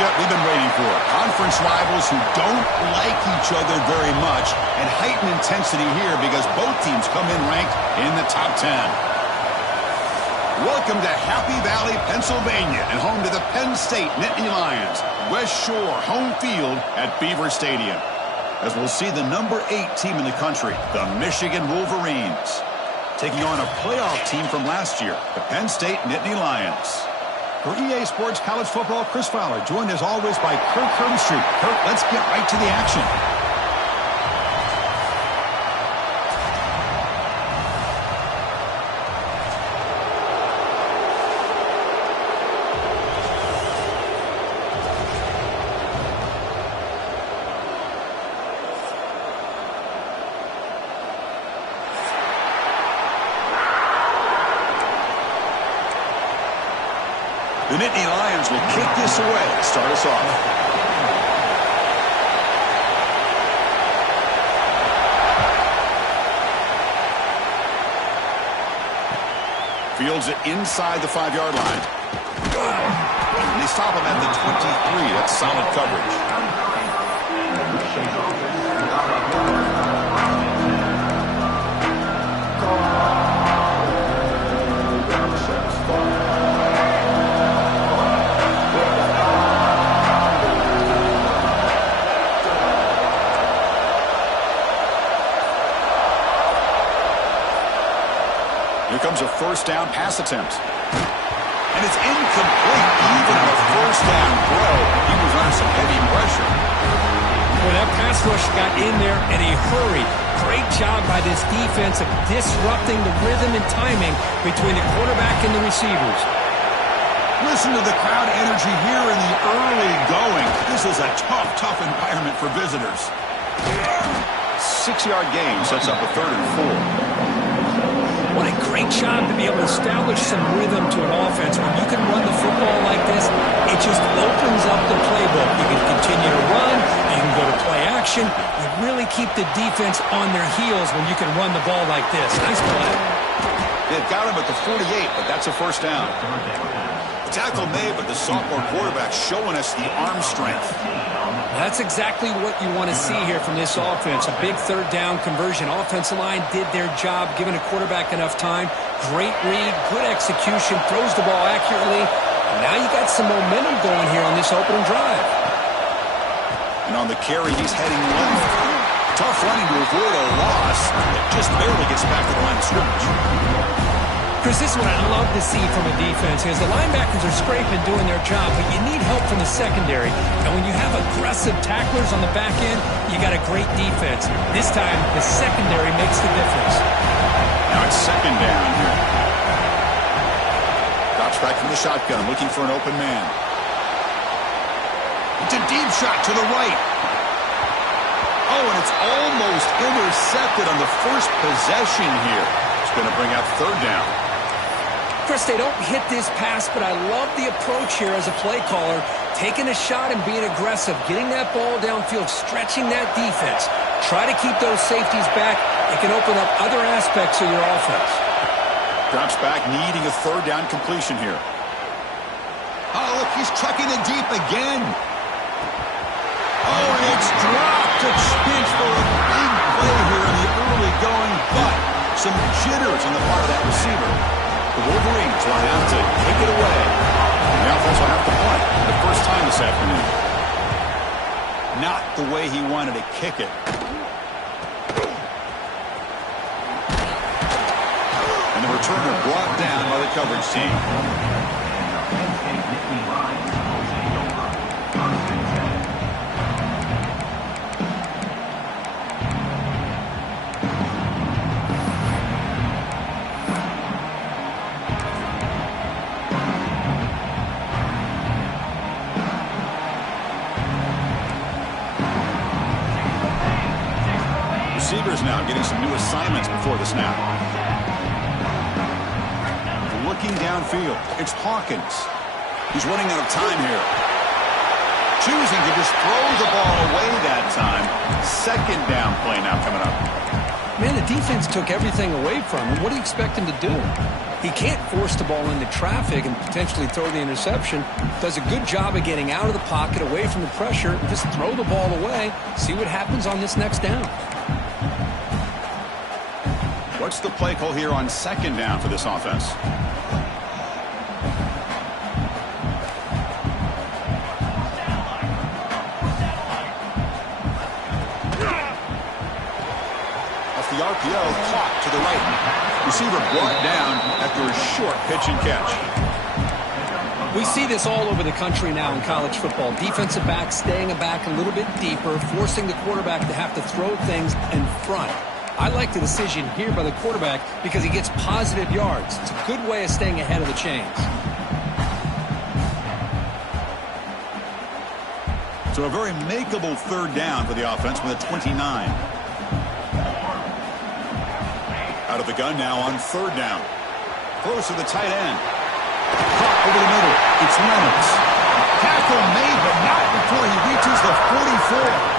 matchup we've been waiting for. Conference rivals who don't like each other very much, and heightened intensity here because both teams come in ranked in the top 10. Welcome to Happy Valley, Pennsylvania, and home to the Penn State Nittany Lions. West Shore home field at Beaver Stadium. As we'll see the number 8 team in the country, the Michigan Wolverines, taking on a playoff team from last year, the Penn State Nittany Lions. For EA Sports College Football, Chris Fowler, joined as always by Kirk Herbstreit. Kirk, let's get right to the action. The Nittany Lions will kick this away to start us off. Fields it inside the 5-yard line. And they stop him at the 23. That's solid coverage. Here comes a first down pass attempt. And it's incomplete. Even on a first down throw, he was under some heavy pressure. Well, that pass rush got in there in a hurry. Great job by this defense of disrupting the rhythm and timing between the quarterback and the receivers. Listen to the crowd energy here in the early going. This is a tough environment for visitors. 6-yard gain sets up a 3rd and 4. What a great job to be able to establish some rhythm to an offense. When you can run the football like this, it just opens up the playbook. You can continue to run. You can go to play action. You really keep the defense on their heels when you can run the ball like this. Nice play. They've got him at the 48, but that's a first down. The tackle made, but the sophomore quarterback showing us the arm strength. That's exactly what you want to see here from this offense. A big 3rd down conversion. Offensive line did their job, giving a quarterback enough time. Great read, good execution, throws the ball accurately. And now you got some momentum going here on this opening drive. And on the carry, he's heading left. Tough running to avoid a loss. It just barely gets back to the line of scrimmage. Chris, this is what I love to see from a defense is the linebackers are scraping, doing their job, but you need help from the secondary. And when you have aggressive tacklers on the back end, you got a great defense. This time, the secondary makes the difference. Now it's 2nd down here. Drops back from the shotgun, looking for an open man. It's a deep shot to the right. Oh, and it's almost intercepted on the first possession here. It's going to bring out 3rd down. Chris, they don't hit this pass, but I love the approach here as a play caller. Taking a shot and being aggressive, getting that ball downfield, stretching that defense. Try to keep those safeties back. It can open up other aspects of your offense. Drops back, needing a 3rd down completion here. Oh, look, he's trucking it deep again. Oh, and it's dropped. A chance for a big play here in the early going, but some jitters on the part of that receiver. The Wolverines will have to kick it away. And the offense will have to punt the first time this afternoon. Not the way he wanted to kick it. And the returner brought down by the coverage team. Receivers now getting some new assignments before the snap. Looking downfield, it's Hawkins. He's running out of time here. Choosing to just throw the ball away that time. 2nd down play now coming up. Man, the defense took everything away from him. What do you expect him to do? He can't force the ball into traffic and potentially throw the interception. Does a good job of getting out of the pocket, away from the pressure. Just throw the ball away. See what happens on this next down. What's the play call here on second down for this offense? Off the RPO, caught to the right. Receiver brought down after a short pitch and catch. We see this all over the country now in college football. Defensive backs staying back a little bit deeper, forcing the quarterback to have to throw things in front. I like the decision here by the quarterback because he gets positive yards. It's a good way of staying ahead of the chains. So a very makeable third down for the offense with a 29. Out of the gun now on third down. Close to the tight end. Caught over the middle. It's Leonard. Tackle made, but not before he reaches the 44.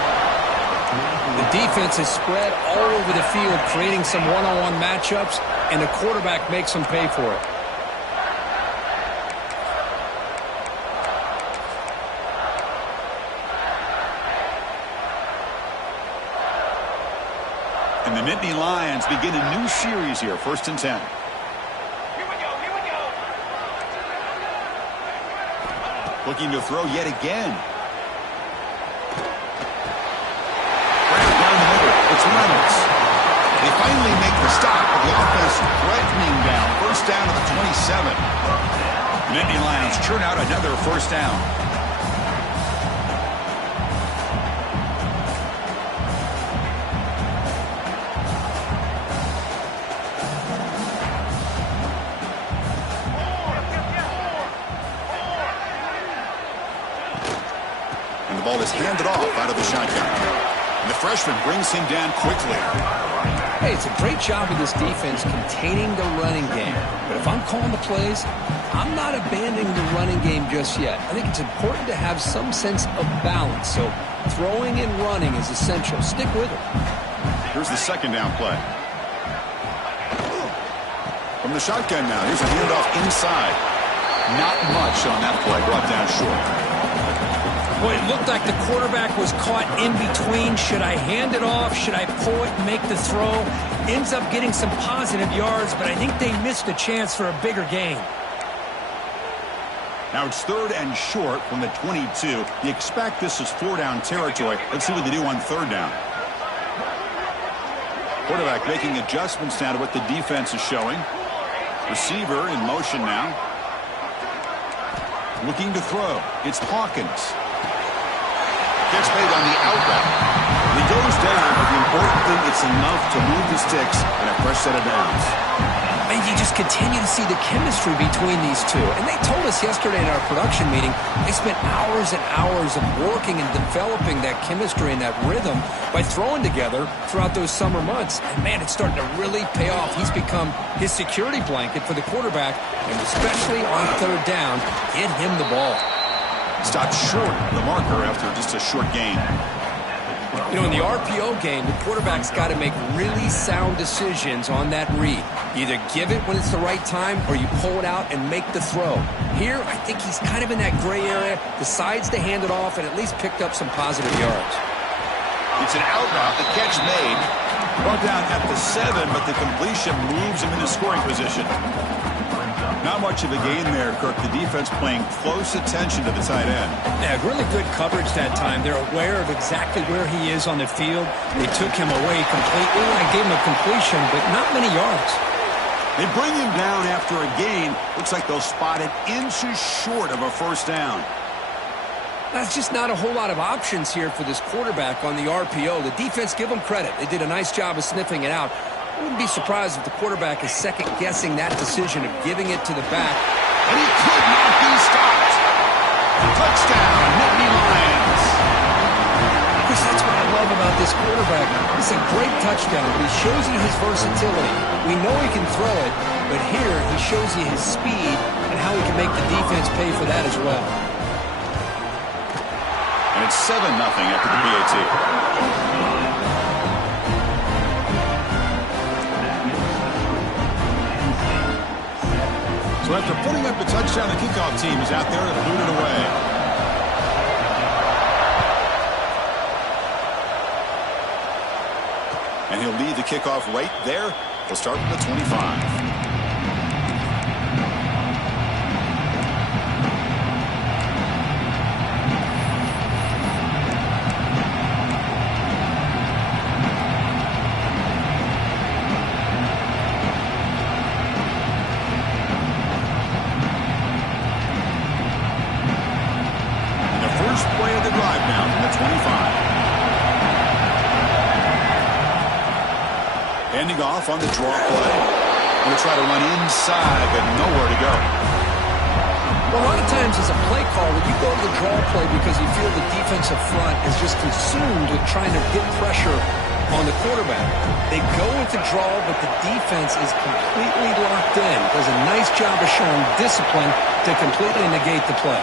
The defense is spread all over the field, creating some one-on-one matchups, and the quarterback makes them pay for it. And the Nittany Lions begin a new series here, 1st and 10. Looking to throw yet again. Right down the middle. It's Reynolds. They finally make the stop, but the offense threatening down. 1st down to the 27. The Nittany Lions churn out another 1st down. The ball is handed off out of the shotgun. And the freshman brings him down quickly. Hey, it's a great job of this defense containing the running game. But if I'm calling the plays, I'm not abandoning the running game just yet. I think it's important to have some sense of balance. So throwing and running is essential. Stick with it. Here's the 2nd down play. From the shotgun now, here's a handoff inside. Not much on that play, brought down short. Well, it looked like the quarterback was caught in between. Should I hand it off? Should I pull it and make the throw? Ends up getting some positive yards, but I think they missed a chance for a bigger gain. Now it's 3rd and short from the 22. You expect this is 4-down territory. Let's see what they do on 3rd down. Quarterback making adjustments now to what the defense is showing. Receiver in motion now. Looking to throw. It's Hawkins. Gets made on the out route. He goes down, but the important thing, it's enough to move the sticks and a fresh set of downs. And you just continue to see the chemistry between these two. And they told us yesterday in our production meeting, they spent hours and hours of working and developing that chemistry and that rhythm by throwing together throughout those summer months. And, man, it's starting to really pay off. He's become his security blanket for the quarterback, and especially on 3rd down, get him the ball. Stopped short of the marker after just a short gain. You know, in the RPO game, the quarterback's got to make really sound decisions on that read. You either give it when it's the right time or you pull it out and make the throw. Here, I think he's kind of in that gray area, decides to hand it off, and at least picked up some positive yards. It's an out route, the catch made. Brought down at the 7, but the completion moves him into scoring position. Not much of a gain there, Kirk. The defense paying close attention to the tight end. Yeah, really good coverage that time. They're aware of exactly where he is on the field. They took him away completely. I gave him a completion, but not many yards. They bring him down after a gain. Looks like they'll spot it inches short of a 1st down. That's just not a whole lot of options here for this quarterback on the RPO. The defense, give them credit. They did a nice job of sniffing it out. I wouldn't be surprised if the quarterback is second-guessing that decision of giving it to the back. And he could not be stopped. Touchdown, Nittany Lions. Chris, that's what I love about this quarterback. It's a great touchdown, but he shows you his versatility. We know he can throw it, but here he shows you his speed and how he can make the defense pay for that as well. And it's 7-0 after the PAT. So after putting up the touchdown, the kickoff team is out there to boot it away. And he'll lead the kickoff right there. He'll start from the 25. Ending off on the draw play. Going to try to run inside, but nowhere to go. Well, a lot of times as a play call, when you go to the draw play because you feel the defensive front is just consumed with trying to get pressure on the quarterback. They go with the draw, but the defense is completely locked in. Does a nice job of showing discipline to completely negate the play.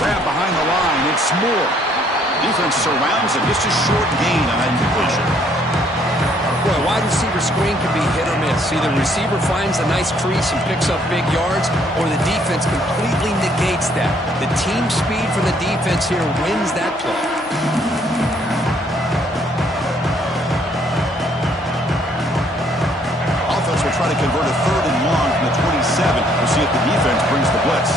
Grab behind the line. It's Moore. Defense surrounds him. Just a short gain on that completion. Boy, wide receiver screen can be hit or miss. Either receiver finds a nice crease and picks up big yards, or the defense completely negates that. The team speed from the defense here wins that play. Offense will try to convert a 3rd and long from the 27. We'll see if the defense brings the blitz.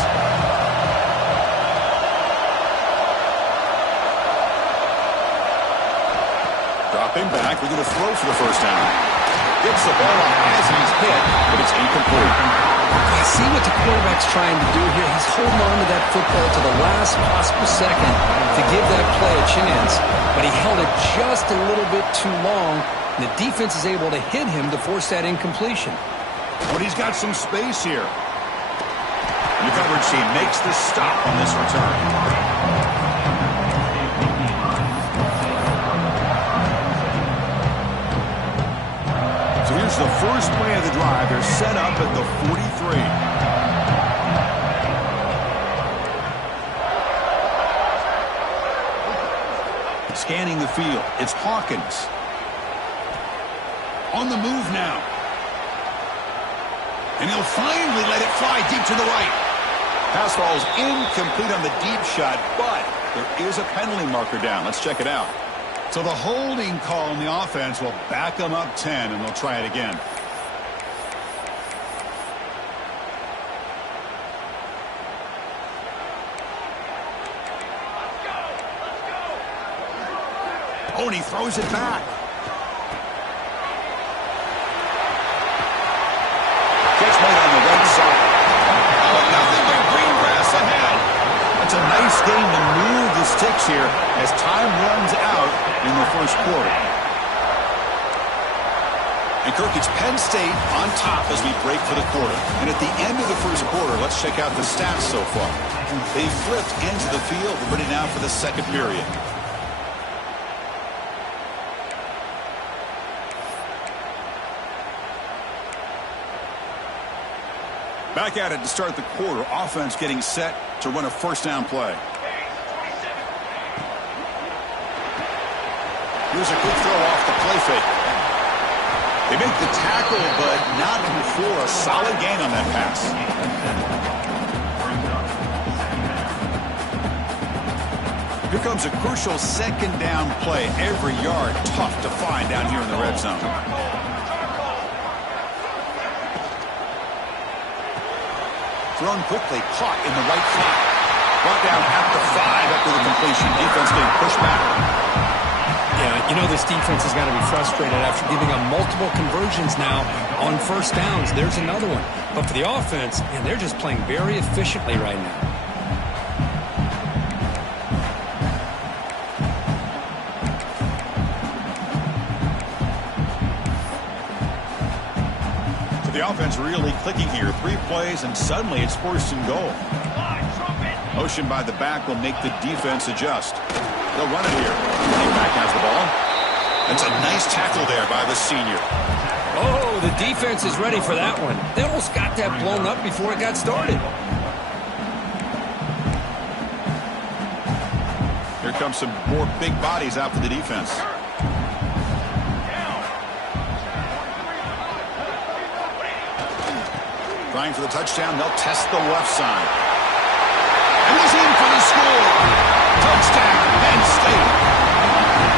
Dropping back, we're going to throw for the first down. Gets the ball up as he's hit, but it's incomplete. I see what the quarterback's trying to do here. He's holding on to that football to the last possible second to give that play a chance, but he held it just a little bit too long, and the defense is able to hit him to force that incompletion. But he's got some space here. The coverage team makes the stop on this return. Here's the first play of the drive. They're set up at the 43. Scanning the field. It's Hawkins. On the move now. And he'll finally let it fly deep to the right. Pass falls incomplete on the deep shot, but there is a penalty marker down. Let's check it out. So the holding call on the offense will back them up 10, and they'll try it again. Oh, and he throws it back. Catch made on the right side. Oh, nothing but green grass ahead. That's a nice game to move the sticks here as time runs out in the first quarter. And Kirk, it's Penn State on top as we break for the quarter. And at the end of the first quarter, let's check out the stats so far. They flipped into the field. They're ready now for the second period. Back at it to start the quarter. Offense getting set to run a first down play. Here's a quick throw off the play fake. They make the tackle, but not before a solid gain on that pass. Here comes a crucial second down play. Every yard tough to find down here in the red zone. Thrown quickly, caught in the right flat. Brought down at the 5 after the completion. Defense getting pushed back. Yeah, you know this defense has got to be frustrated after giving up multiple conversions now on first downs. There's another one. But for the offense, and they're just playing very efficiently right now. The offense really clicking here. 3 plays, and suddenly it's 1st and goal. Motion by the back will make the defense adjust. They'll run it here. Running back has the ball. That's a nice tackle there by the senior. Oh, the defense is ready for that one. They almost got that blown up before it got started. Here comes some more big bodies out for the defense. Trying for the touchdown. They'll test the left side. And he's in for the score. Touchdown, Penn State.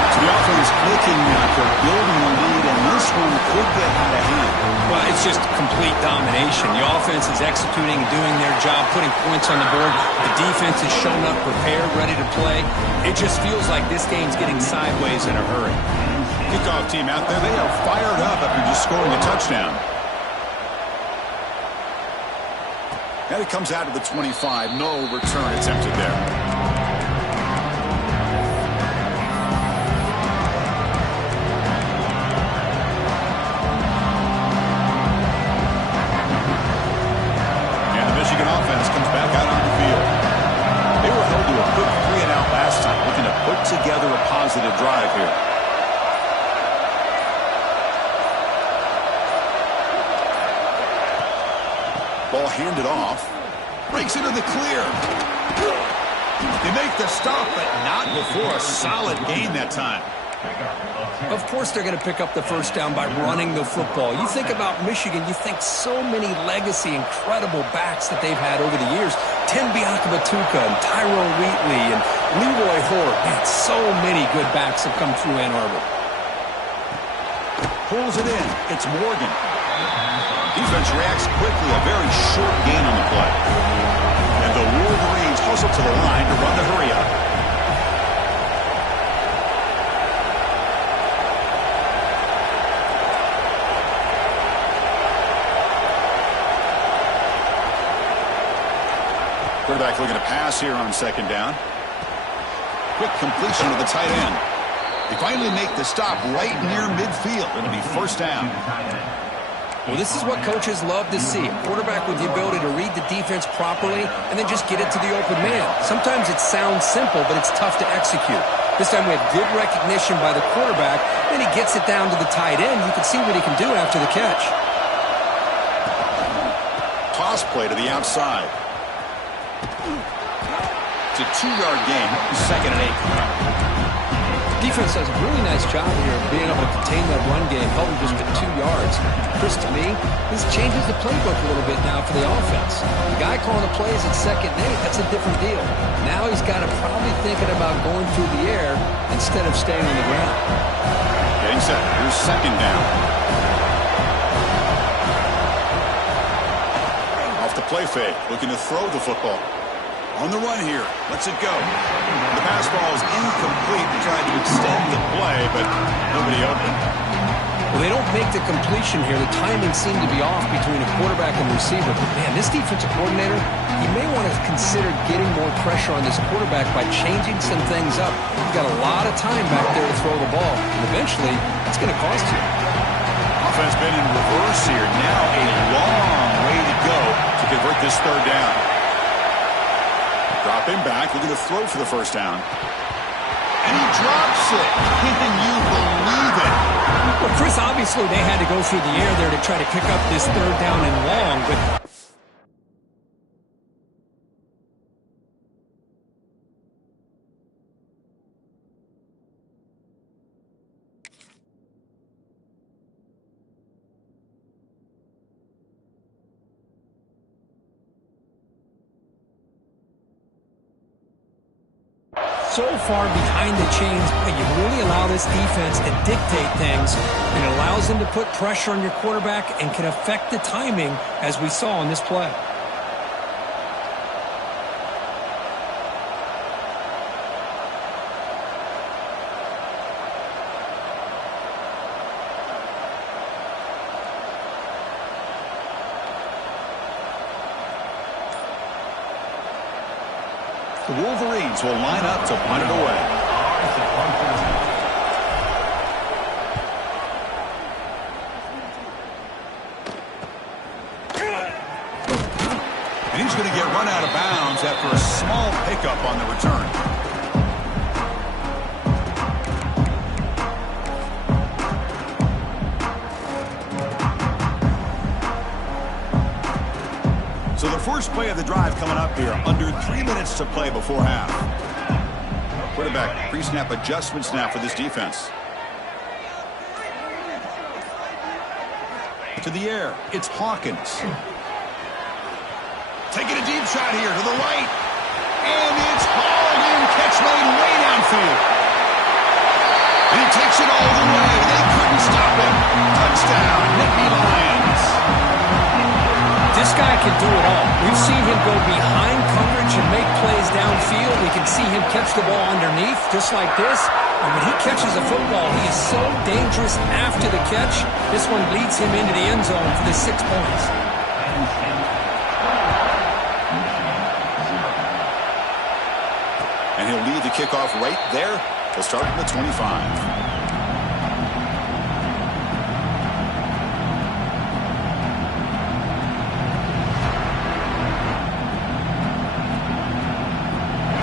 So the offense looking for building a lead, and this one could get out of hand. Well, it's just complete domination. The offense is executing and doing their job, putting points on the board. The defense is showing up prepared, ready to play. It just feels like this game's getting sideways in a hurry. Kickoff team out there, they are fired up after just scoring a touchdown. And it comes out to the 25. No return attempted there. Together a positive drive here. Ball handed off. Breaks into the clear. They make the stop, but not before a solid gain that time. Of course they're going to pick up the first down by running the football. You think about Michigan, you think so many legacy, incredible backs that they've had over the years. Tim Biakabatuka and Tyrone Wheatley and Leroy Hort. Man, so many good backs have come through Ann Arbor. Pulls it in. It's Morgan. Defense reacts quickly. A very short gain on the play. And the Wolverines hustle to the line to run the hurry up. Quarterback looking to pass here on second down. Quick completion to the tight end. They finally make the stop right near midfield. It'll be first down. Well, this is what coaches love to see. A quarterback with the ability to read the defense properly and then just get it to the open man. Sometimes it sounds simple, but it's tough to execute. This time we have good recognition by the quarterback. Then he gets it down to the tight end. You can see what he can do after the catch. Toss play to the outside. It's a 2-yard gain. Second and 8. Defense does a really nice job here of being able to contain that run game, held just at 2 yards. Chris, to me, this changes the playbook a little bit now for the offense. The guy calling the plays at second and 8, that's a different deal. Now he's got to probably thinking about going through the air instead of staying on the ground. Getting set. Here's second down. Off the play fake, looking to throw the football. On the run here. Lets it go. The pass ball is incomplete. They tried to extend the play, but nobody open. Well, they don't make the completion here. The timing seemed to be off between a quarterback and receiver. But, man, this defensive coordinator, he may want to consider getting more pressure on this quarterback by changing some things up. You've got a lot of time back there to throw the ball. And eventually, it's going to cost you. Offense been in reverse here. Now a long way to go to convert this third down. Drop him back, looking to throw for the first down. And he drops it. Can you believe it? Well, Chris, obviously they had to go through the air there to try to pick up this third down and long, but so far behind the chains, but you really allow this defense to dictate things. It allows them to put pressure on your quarterback and can affect the timing, as we saw in this play. The Wolverines will line up to punt it away. And he's going to get run out of bounds after a small pickup on the return. So the first play of the drive coming up here, under 3 minutes to play before half. Quarterback pre-snap adjustments now for this defense. To the air, it's Hawkins. shot here to the right. And it's hauled in. Catch made way downfield. And he takes it all the way. They couldn't stop him. Touchdown, Nittany Lions. This guy can do it all. We've seen him go behind coverage and make plays downfield. We can see him catch the ball underneath, just like this. And when he catches a football, he is so dangerous after the catch. This one leads him into the end zone for the 6 points. And he'll lead the kickoff right there. He'll start from the 25.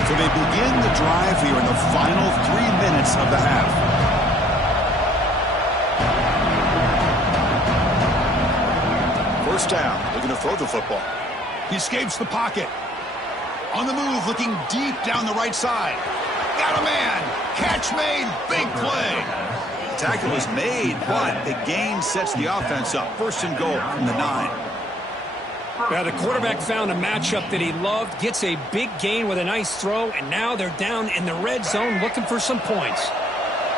So they begin the drive here in the final 3 minutes of the half. First down, looking to throw the football. He escapes the pocket. On the move, looking deep down the right side. Got a man. Catch made. Big play. The tackle was made, but the gain sets the offense up. First and goal from the 9. Well, the quarterback found a matchup that he loved, gets a big gain with a nice throw, and now they're down in the red zone looking for some points.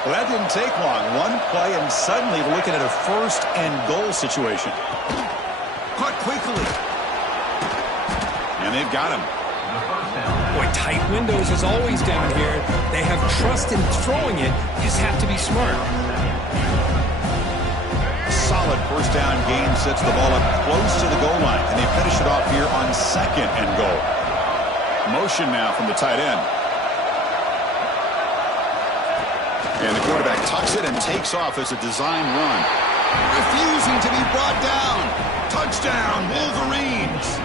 Well, that didn't take long. One play, and suddenly we're looking at a first and goal situation. Caught quickly. And they've got him. Boy, tight windows as always down here. They have trust in throwing it. You just have to be smart. Solid first down gain sets the ball up close to the goal line, and they finish it off here on second and goal. Motion now from the tight end. And the quarterback tucks it and takes off as a design run. Refusing to be brought down. Touchdown, Wolverines.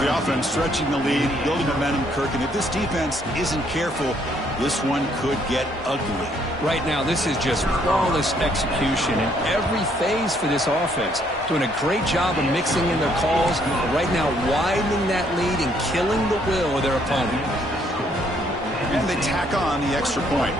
The offense stretching the lead, building momentum, Kirk, and if this defense isn't careful, this one could get ugly. Right now, this is just flawless execution in every phase for this offense. Doing a great job of mixing in their calls. Right now, widening that lead and killing the will of their opponent. And they tack on the extra point.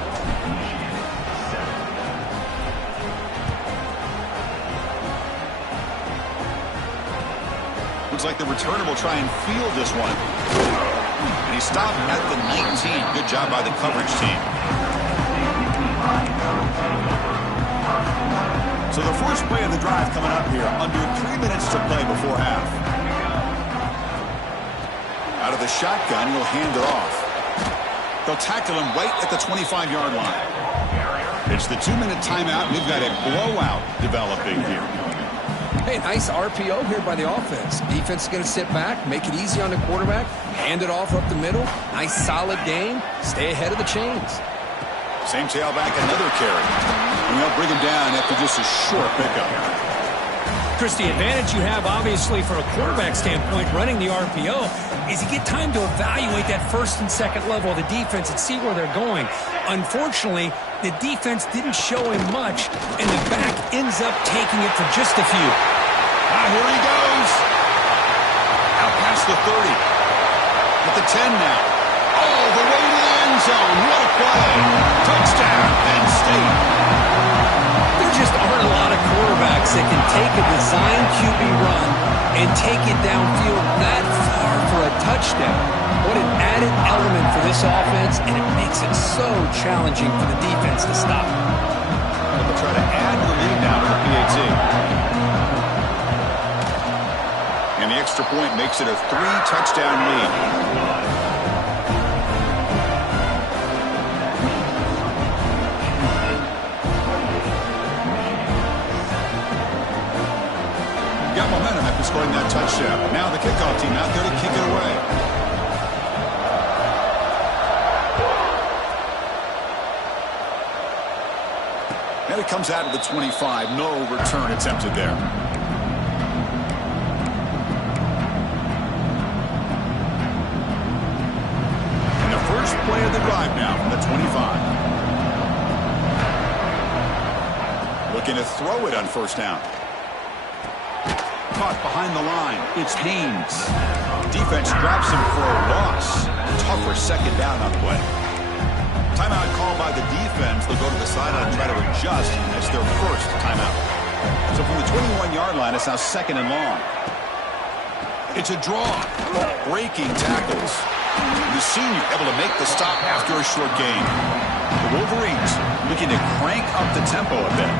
Looks like the returner will try and field this one. And he stopped at the 19. Good job by the coverage team. So the first play of the drive coming up here. Under 3 minutes to play before half. Out of the shotgun, he'll hand it off. They'll tackle him right at the 25-yard line. It's the 2-minute timeout. We've got a blowout developing here. Hey, nice RPO here by the offense. Defense is going to sit back, make it easy on the quarterback, hand it off up the middle. Nice solid game. Stay ahead of the chains. Same tailback, another carry. And they'll bring him down after just a short pickup. Chris, the advantage you have, obviously, from a quarterback standpoint, running the RPO, is you get time to evaluate that first and second level of the defense and see where they're going. Unfortunately, the defense didn't show him much, and the back ends up taking it for just a few. Here he goes. Out past the 30. At the 10 now. All the way to the end zone. What a play. Touchdown, Penn State. There just aren't a lot of quarterbacks that can take a design QB run and take it downfield that far for a touchdown. What an added element for this offense, and it makes it so challenging for the defense to stop. They'll try to add to the lead now for the PAT. And the extra point makes it a 3-touchdown lead. Got momentum after scoring that touchdown. Now the kickoff team out there to kick it away. And it comes out of the 25. No return attempted there. And the first play of the drive now from the 25. Looking to throw it on first down. Caught behind the line. It's Haynes. Defense drops him for a loss. Tougher second down on the way. Timeout called by the defense. They'll go to the sideline and try to adjust. That's their first timeout. So from the 21-yard line, it's now second and long. It's a draw. Breaking tackles. The senior able to make the stop after a short gain. The Wolverines looking to crank up the tempo a bit.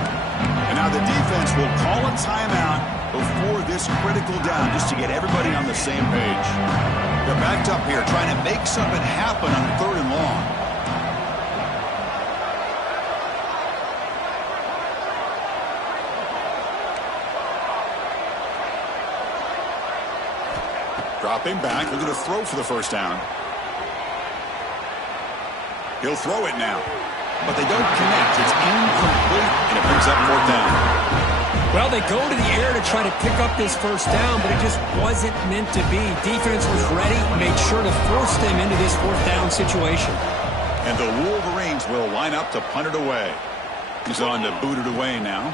And now the defense will call a timeout before this critical down just to get everybody on the same page. They're backed up here trying to make something happen on 3rd and long. Dropping back, looking to throw for the first down. He'll throw it now, but they don't connect. It's incomplete, and it brings up 4th down. Well, they go to the air to try to pick up this first down, but it just wasn't meant to be. Defense was ready, made sure to force them into this 4th down situation. And the Wolverines will line up to punt it away. He's on to boot it away now.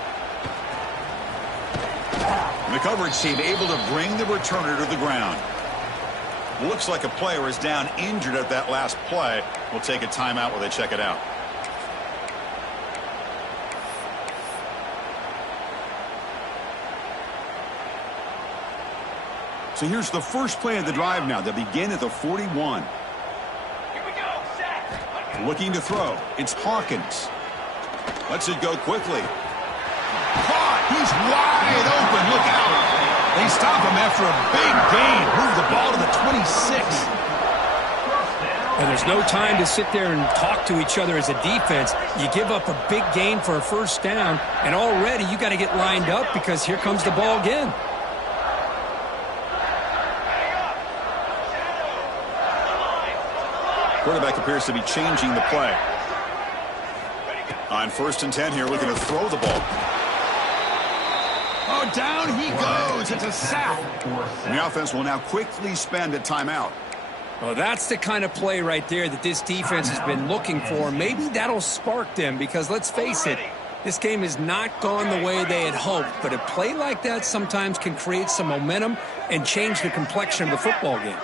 And the coverage team able to bring the returner to the ground. Looks like a player is down injured at that last play. We'll take a timeout while they check it out. So here's the first play of the drive now. They begin at the 41. Here we go, set. Looking to throw. It's Hawkins. Lets it go quickly. Caught. He's wide open. Look out. They stop him after a big gain. Move the ball to the 26. And there's no time to sit there and talk to each other as a defense. You give up a big gain for a first down, and already you got to get lined up because here comes the ball again. Quarterback appears to be changing the play. On 1st and 10 here, looking to throw the ball. Oh, down he goes. It's a sack. And the offense will now quickly spend a timeout. Well, that's the kind of play right there that this defense has been looking for. Maybe that'll spark them because, let's face it, this game has not gone the way they had hoped. But a play like that sometimes can create some momentum and change the complexion of the football game.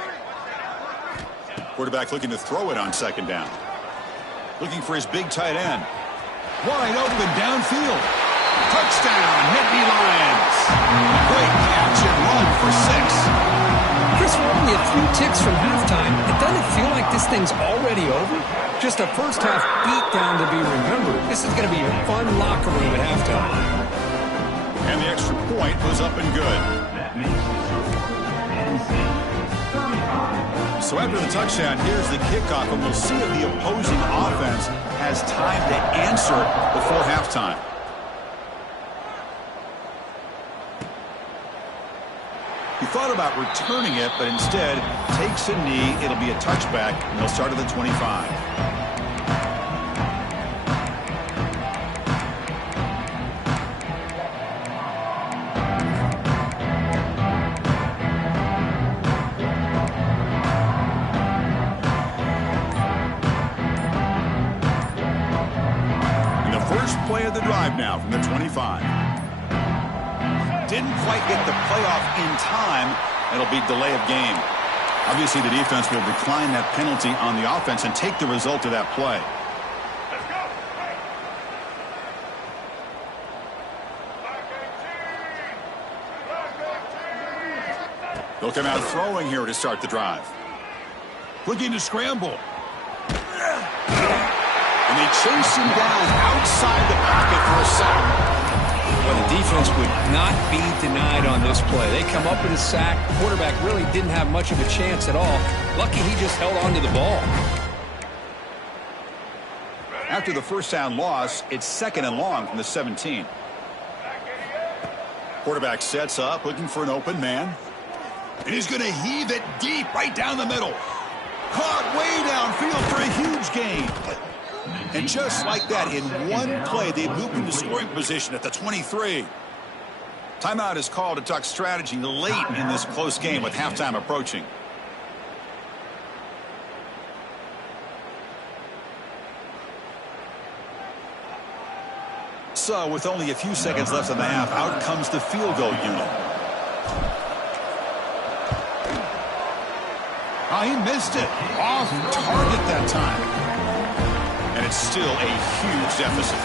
Quarterback looking to throw it on 2nd down. Looking for his big tight end. Wide open downfield. Touchdown, Nittany Lions. Great catch and run for 6. Chris, we're only a few ticks from halftime. It doesn't feel like this thing's already over. Just a first half beatdown to be remembered. This is going to be a fun locker room at halftime. And the extra point was up and good. So after the touchdown, here's the kickoff, and we'll see if the opposing offense has time to answer before halftime. He thought about returning it, but instead takes a knee. It'll be a touchback, and they'll start at the 25. And the first play of the drive now from the 25. Didn't quite get the playoff in time. It'll be delay of game. Obviously, the defense will decline that penalty on the offense and take the result of that play. They'll come out throwing here to start the drive. Looking to scramble. And they chase him down outside the pocket for a sack. Well, the defense would not be denied on this play. They come up with a sack. Quarterback really didn't have much of a chance at all. Lucky he just held on to the ball. After the first down loss, it's 2nd and long from the 17. Quarterback sets up, looking for an open man. And he's going to heave it deep right down the middle. Caught way downfield for a huge gain. And just like that, in one play, they moved into scoring position at the 23. Timeout is called to talk strategy late in this close game with halftime approaching. So, with only a few seconds left in the half, out comes the field goal unit. Oh, he missed it. Off target that time. And it's still a huge deficit.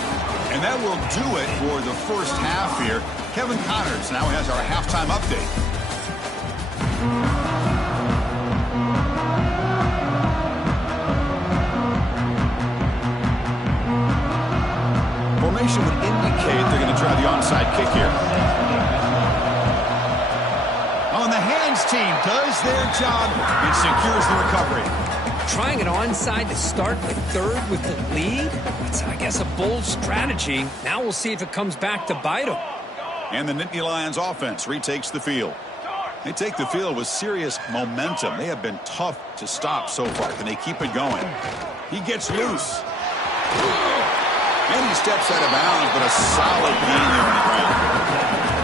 And that will do it for the first half here. Kevin Connors now has our halftime update. Formation would indicate they're going to try the onside kick here. Oh, and the hands team does their job. It secures the recovery. Trying it onside to start the third with the lead? It's, I guess, a bold strategy. Now we'll see if it comes back to bite them. And the Nittany Lions offense retakes the field. They take the field with serious momentum. They have been tough to stop so far. Can they keep it going? He gets loose. And he steps out of bounds, but a solid gain there on the ground.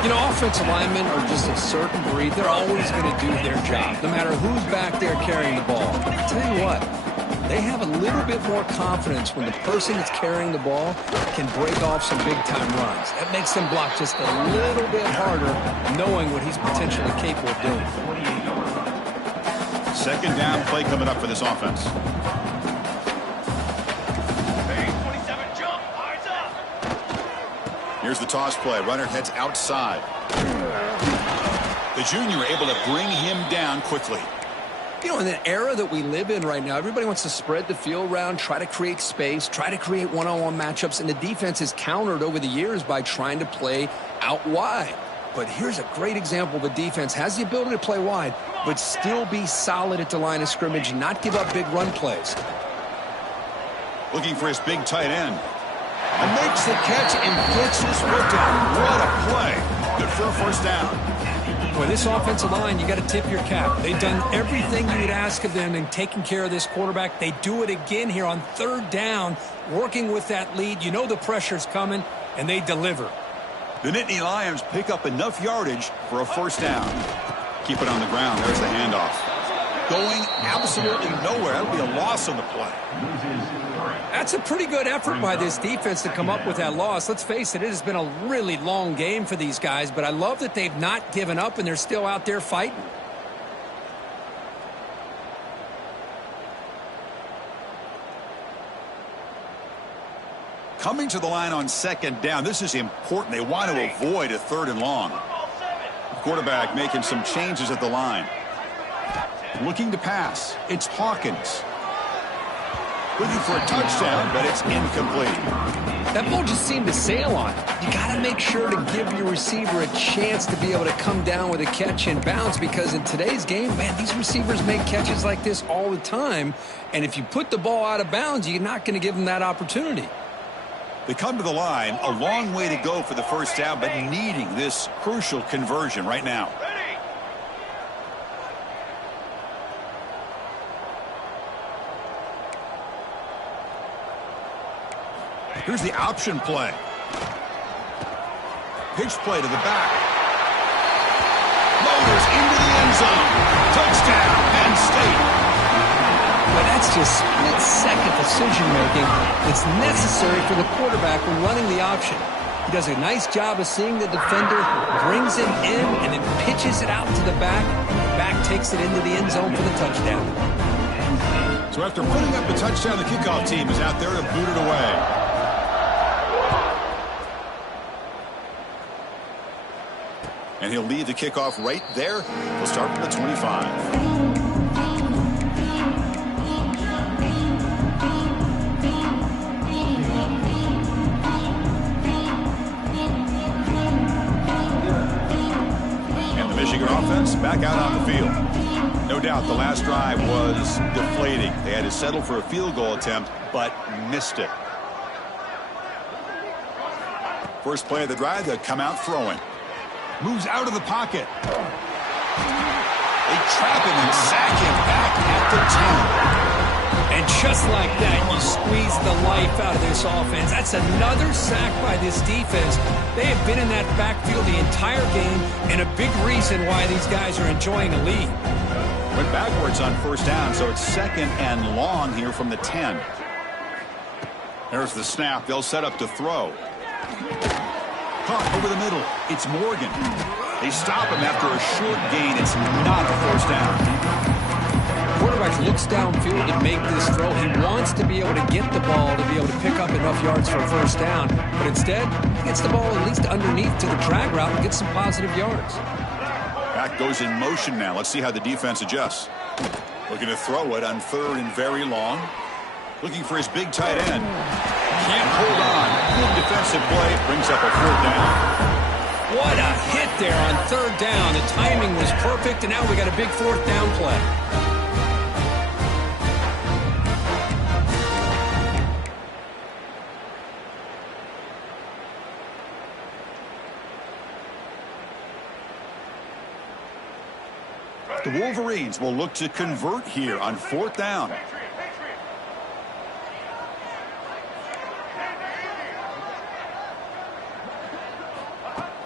You know, offensive linemen are just a certain breed. They're always going to do their job, no matter who's back there carrying the ball. I tell you what, they have a little bit more confidence when the person that's carrying the ball can break off some big-time runs. That makes them block just a little bit harder, knowing what he's potentially capable of doing. Second down play coming up for this offense. Here's the toss play. Runner heads outside. The junior able to bring him down quickly. You know, in the era that we live in right now, everybody wants to spread the field around, try to create space, try to create one-on-one matchups, and the defense is countered over the years by trying to play out wide. But here's a great example. The defense has the ability to play wide, but still be solid at the line of scrimmage and not give up big run plays. Looking for his big tight end. And makes the catch and gets his foot down. What a play. Good for a first down. Boy, this offensive line, you got to tip your cap. They've done everything you would ask of them in taking care of this quarterback. They do it again here on third down, working with that lead. You know the pressure's coming, and they deliver. The Nittany Lions pick up enough yardage for a first down. Keep it on the ground. There's the handoff. Going absolutely nowhere. That would be a loss on the play. That's a pretty good effort by this defense to come up with that loss. Let's face it, it has been a really long game for these guys, but I love that they've not given up and they're still out there fighting. Coming to the line on second down. This is important. They want to avoid a third and long. Quarterback making some changes at the line. Looking to pass. It's Hawkins. Looking for a touchdown, but it's incomplete. That ball just seemed to sail on it. You got to make sure to give your receiver a chance to be able to come down with a catch and bounce, because in today's game, man, these receivers make catches like this all the time. And if you put the ball out of bounds, you're not going to give them that opportunity. They come to the line, a long way to go for the first down, but needing this crucial conversion right now. Here's the option play. Pitch play to the back. Motors into the end zone. Touchdown, Penn State. But that's just split-second decision-making that's necessary for the quarterback when running the option. He does a nice job of seeing the defender, brings him in, and then pitches it out to the back. The back takes it into the end zone for the touchdown. So after putting up the touchdown, the kickoff team is out there to boot it away. And he'll lead the kickoff right there. We'll start from the 25. And the Michigan offense back out on the field. No doubt the last drive was deflating. They had to settle for a field goal attempt, but missed it. First play of the drive, they'll come out throwing. Moves out of the pocket. They trap him and sack him back at the 10. And just like that, you squeeze the life out of this offense. That's another sack by this defense. They have been in that backfield the entire game, and a big reason why these guys are enjoying a lead. Went backwards on first down, so it's second and long here from the 10. There's the snap. They'll set up to throw. Caught over the middle. It's Morgan. They stop him after a short gain. It's not a first down. Quarterback looks downfield to make this throw. He wants to be able to get the ball to be able to pick up enough yards for a first down. But instead, he gets the ball at least underneath to the drag route and gets some positive yards. quarterback goes in motion now. Let's see how the defense adjusts. Looking to throw it on 3rd and very long. Looking for his big tight end. Can't hold on. Good defensive play. Brings up a 4th down. What a hit there on 3rd down. The timing was perfect, and now we got a big 4th down play. The Wolverines will look to convert here on 4th down.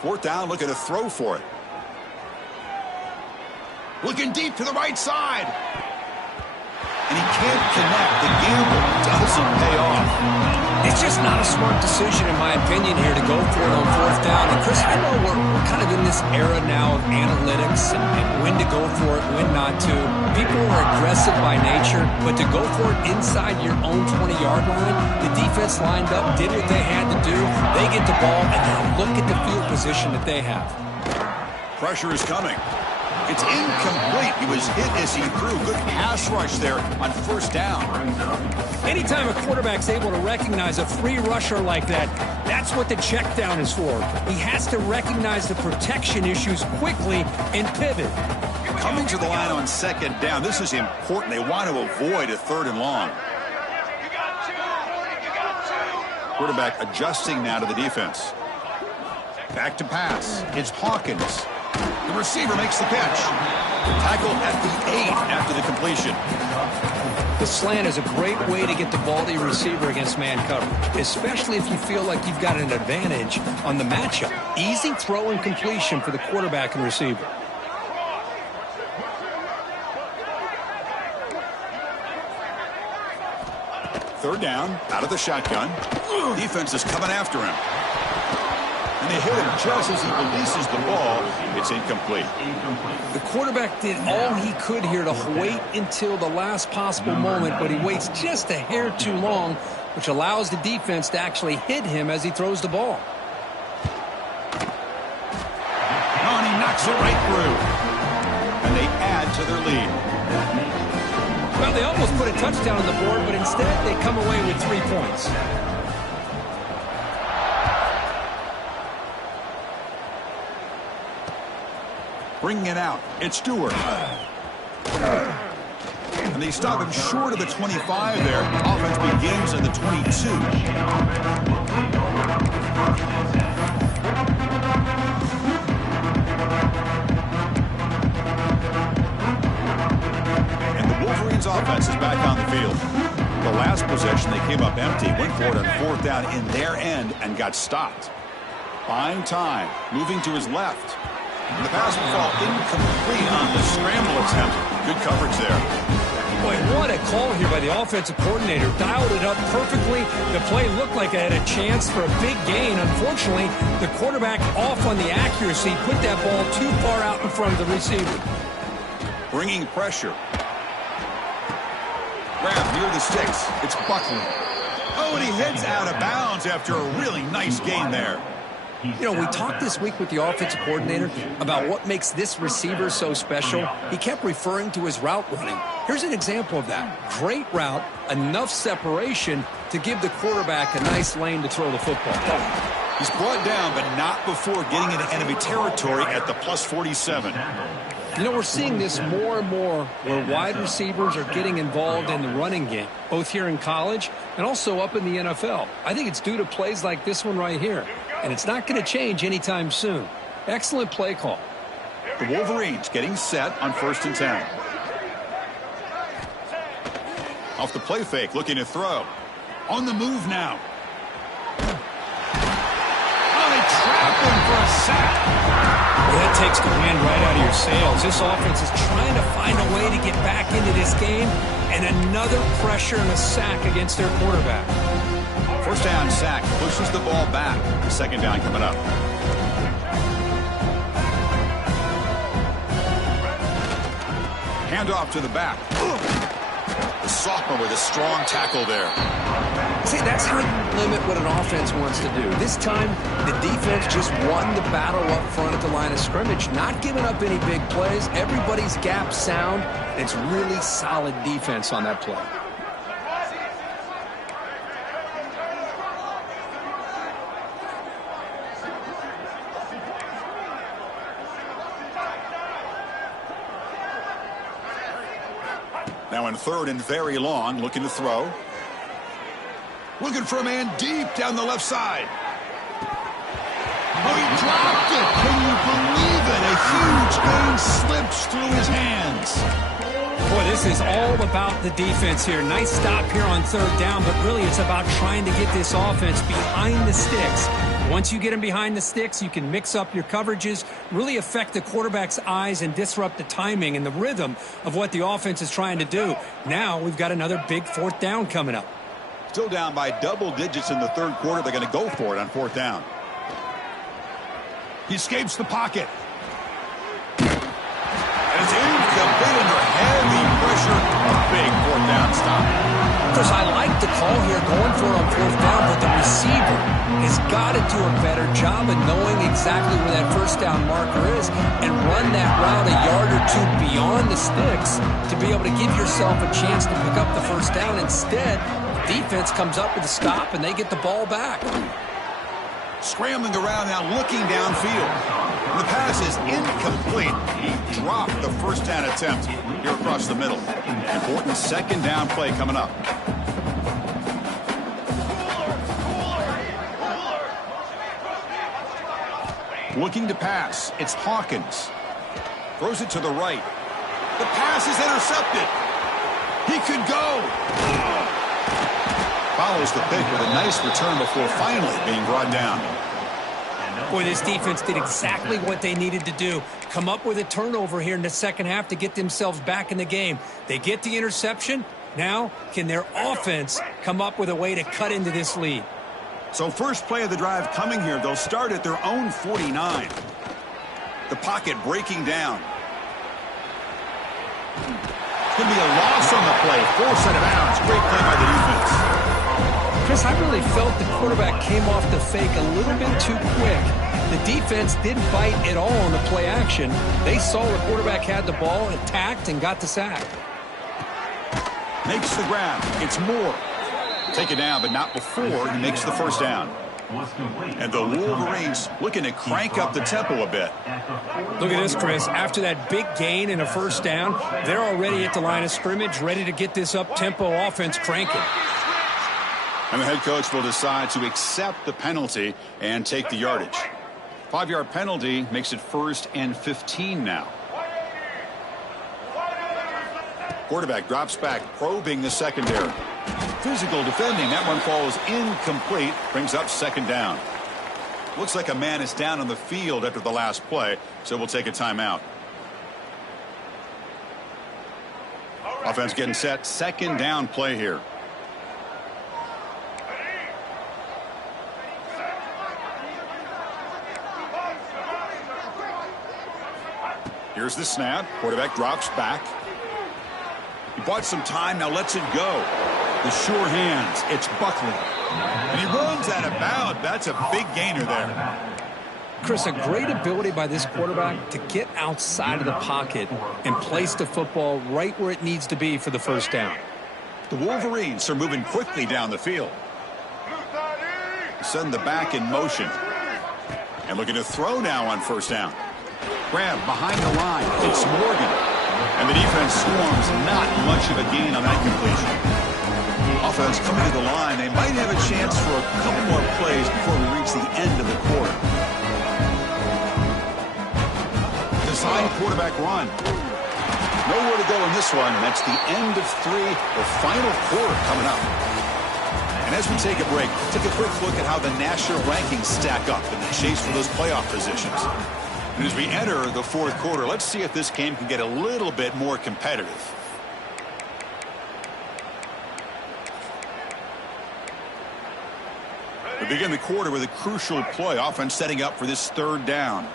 Fourth down, looking to throw for it. Looking deep to the right side. And he can't connect. The gamble doesn't pay off. It's just not a smart decision, in my opinion, here to go for it on 4th down. And, Chris, I know we're kind of in this era now of analytics and when to go for it, when not to. People are aggressive by nature, but to go for it inside your own 20-yard line, the defense lined up, did what they had to do. They get the ball, and now look at the field position that they have. Pressure is coming. It's incomplete. He was hit as he threw. Good pass rush there on 1st down. Anytime a quarterback's able to recognize a free rusher like that, that's what the check down is for. He has to recognize the protection issues quickly and pivot. Coming to the line on 2nd down. This is important. They want to avoid a 3rd and long. Quarterback adjusting now to the defense. Back to pass. It's Hawkins. The receiver makes the catch. Tackle at the 8 after the completion. The slant is a great way to get the ball to your receiver against man coverage, especially if you feel like you've got an advantage on the matchup. Easy throw and completion for the quarterback and receiver. Third down, out of the shotgun. Defense is coming after him. And they hit him just as he releases the ball. It's incomplete. The quarterback did all he could here to wait until the last possible moment, but he waits just a hair too long, which allows the defense to actually hit him as he throws the ball. Oh, and he knocks it right through. And they add to their lead. Well, they almost put a touchdown on the board, but instead they come away with 3 points. Bringing it out, it's Stewart. And they stop him short of the 25 there. Offense begins at the 22. And the Wolverines offense is back on the field. The last possession, they came up empty, went for it on 4th down in their end and got stopped. Buying time, moving to his left. And the pass will fall incomplete on the scramble attempt. Good coverage there. Boy, what a call here by the offensive coordinator. Dialed it up perfectly. The play looked like it had a chance for a big gain. Unfortunately, the quarterback off on the accuracy, put that ball too far out in front of the receiver. Bringing pressure. Grab near the sticks. It's Buckley. Oh, and he heads out of bounds after a really nice gain there. You know, we talked this week with the offensive coordinator about what makes this receiver so special. He kept referring to his route running. Here's an example of that. Great route, enough separation to give the quarterback a nice lane to throw the football. He's brought down, but not before getting into enemy territory at the plus 47. You know, we're seeing this more and more where wide receivers are getting involved in the running game, both here in college and also up in the NFL. I think it's due to plays like this one right here. And it's not going to change anytime soon. Excellent play call. The Wolverines getting set on 1st and 10. Off the play fake, looking to throw. On the move now. Oh, they trap him for a sack. Well, that takes the wind right out of your sails. This offense is trying to find a way to get back into this game, and another pressure and a sack against their quarterback. 1st down sack, pushes the ball back. 2nd down coming up. Handoff to the back. The sophomore with a strong tackle there. See, that's how you limit what an offense wants to do. This time, the defense just won the battle up front at the line of scrimmage, not giving up any big plays. Everybody's gap sound. It's really solid defense on that play. Now in third and very long, looking to throw. Looking for a man deep down the left side. Oh, he dropped it. Can you believe it? A huge gain slips through his hands. Boy, this is all about the defense here. Nice stop here on third down, but really it's about trying to get this offense behind the sticks. Once you get them behind the sticks, you can mix up your coverages, really affect the quarterback's eyes and disrupt the timing and the rhythm of what the offense is trying to do. Now we've got another big fourth down coming up. Still down by double digits in the third quarter. They're going to go for it on fourth down. He escapes the pocket. And it's incomplete under heavy pressure. A big fourth down stop. Chris, I like the call here going for it on fourth down, but the receiver has got to do a better job of knowing exactly where that first down marker is and run that route a yard or two beyond the sticks to be able to give yourself a chance to pick up the first down. Instead, defense comes up with a stop and they get the ball back. Scrambling around now, looking downfield. The pass is incomplete. He dropped the first down attempt here across the middle. Important second down play coming up. Looking to pass. It's Hawkins. Throws it to the right. The pass is intercepted. He could go. Follows the pick with a nice return before finally being brought down. Boy, this defense did exactly what they needed to do. Come up with a turnover here in the second half to get themselves back in the game. They get the interception. Now, can their offense come up with a way to cut into this lead? So first play of the drive coming here. They'll start at their own 49. The pocket breaking down. It's going to be a loss on the play. Force out of bounds. Great play by the defense. Chris, I really felt the quarterback came off the fake a little bit too quick. The defense didn't bite at all on the play action. They saw the quarterback had the ball, attacked, and got the sack. Makes the grab. It's Moore. Take it down, but not before he makes the first down. And the Wolverines looking to crank up the tempo a bit. Look at this, Chris. After that big gain and a first down, they're already at the line of scrimmage, ready to get this up-tempo offense cranking. And the head coach will decide to accept the penalty and take the yardage. 5-yard penalty makes it 1st and 15 now. Quarterback drops back, probing the secondary. Physical defending. That one falls incomplete. Brings up second down. Looks like a man is down on the field after the last play, so we'll take a timeout. Offense getting set. Second down play here. Here's the snap. Quarterback drops back. He bought some time. Now lets it go. The sure hands. It's Buckley. And he runs out of bounds. That's a big gainer there. Chris, a great ability by this quarterback to get outside of the pocket and place the football right where it needs to be for the first down. The Wolverines are moving quickly down the field. Send the back in motion. And looking to throw now on first down. Grab behind the line. It's Morgan. And the defense swarms. Not much of a gain on that completion. Offense coming to the line. They might have a chance for a couple more plays before we reach the end of the quarter. Design quarterback run. Nowhere to go in this one. And that's the end of 3. The final quarter coming up. And as we take a break, take a quick look at how the national rankings stack up in the chase for those playoff positions. And as we enter the fourth quarter, let's see if this game can get a little bit more competitive. We begin the quarter with a crucial play. Offense setting up for this third down.